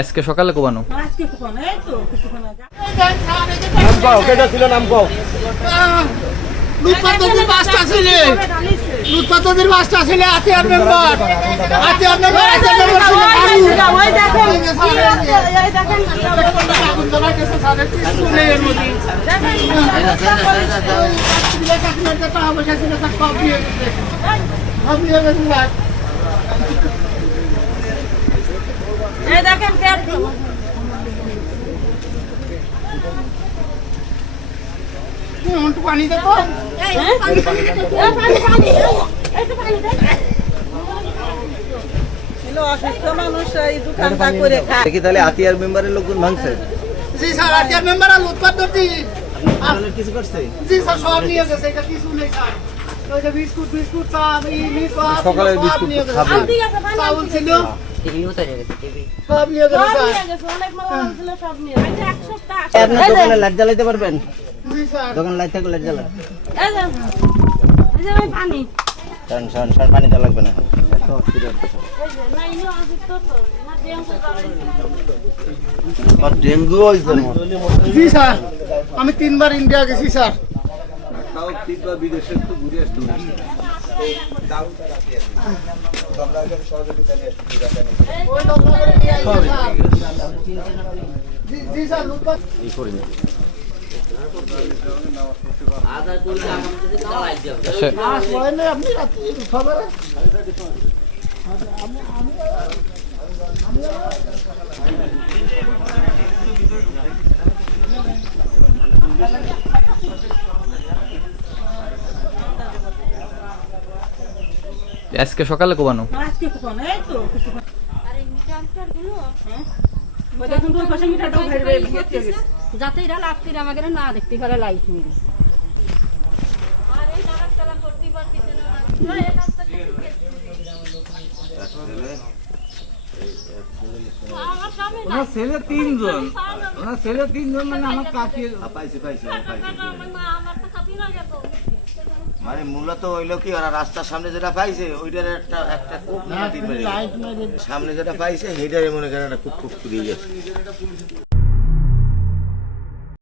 আজকে সকালে কোবানো আজকে কোন এই তো কিছুক্ষণ আগে নাম কও কেটা ছিল নাম কও লুটপাতের বাসটা ছিল লুটপাতের বাসটা ছিল আতিয়ার মেম্বার আতিয়ার মেম্বার ছিল ওই দেখেন এই দেখেন আগুন জ্বলা গেছে সাড়ে 3 ফুলের মধ্যে টাকা পয়সা ছিল সব নিয়ে গেছে সব নিয়ে গেছে এই দেখেন কেন একটু পানি দেখো পানি একটু পানি দে ছিল অসুস্থ মানুষ এই দোকানটা করে খায় দেখি তাহলে আতিয়ার মেম্বারের লোকজন ভাঙছে জি স্যার আতিয়ার মেম্বার আর লুটপাট করছি আপনাদের কিছু করছে জি স্যার সব নিয়ে গেছে এটা কিছু নেই স্যার ওই যে বিস্কুট চা মিট সকালে বিস্কুট খাবে ঠিক আছে পানি চাউল ছিল টিভি উতারে গেছে টিভি সব নিয়ে গেছে সব স্যার নিয়ে গেছে অনেক মাল ছিল সব নিয়ে এই যে 100 টাকা আপনার দোকানে লাইট জ্বালাইতে পারবেন জি স্যার দোকান লাইট থাকলে লাইট জ্বালান এই যে ওই পানি শন পানি দেওয়া লাগবে না এই যে না ইনি অসুস্থ তো না ডেঙ্গু ডেঙ্গু হইছে হয়েছে জি স্যার আমি 3 বার ইন্ডিয়া গেছি স্যার তাও তিনটা বিদেশে একটু ঘুরে আসতে জি স্যার লুটপাট এই করিনি আদা করলে আমাদের চালাই যাবে হয় না আপনি খবর আজকে সকালে কোবানো আজকে কোন এই তো কিছুক্ষণ আরে মিটার গুলো ওই দেখুন দুই পাশে মিটারটাও বাইরে বাইরে গিয়ে গেছে যাতে এরা লাভ করে আমাকে না দেখতে পারে লাইট মিলে আরে নাটক চালা করতে পারতেছে না এই রাস্তা আমার সামনে ওনার ছেলে তিনজন ওনার ছেলে তিনজন মানে আমার কাকি পাইছে পাইছে আমার তো কাপি না যেত মানে মূলত হইলো কি ওরা রাস্তার সামনে যেটা পাইছে ওইটার একটা একটা কূপ সামনে যেটা পাইছে সেইটারে মনে করেন একটা কূপ কূপ করিয়ে গেছে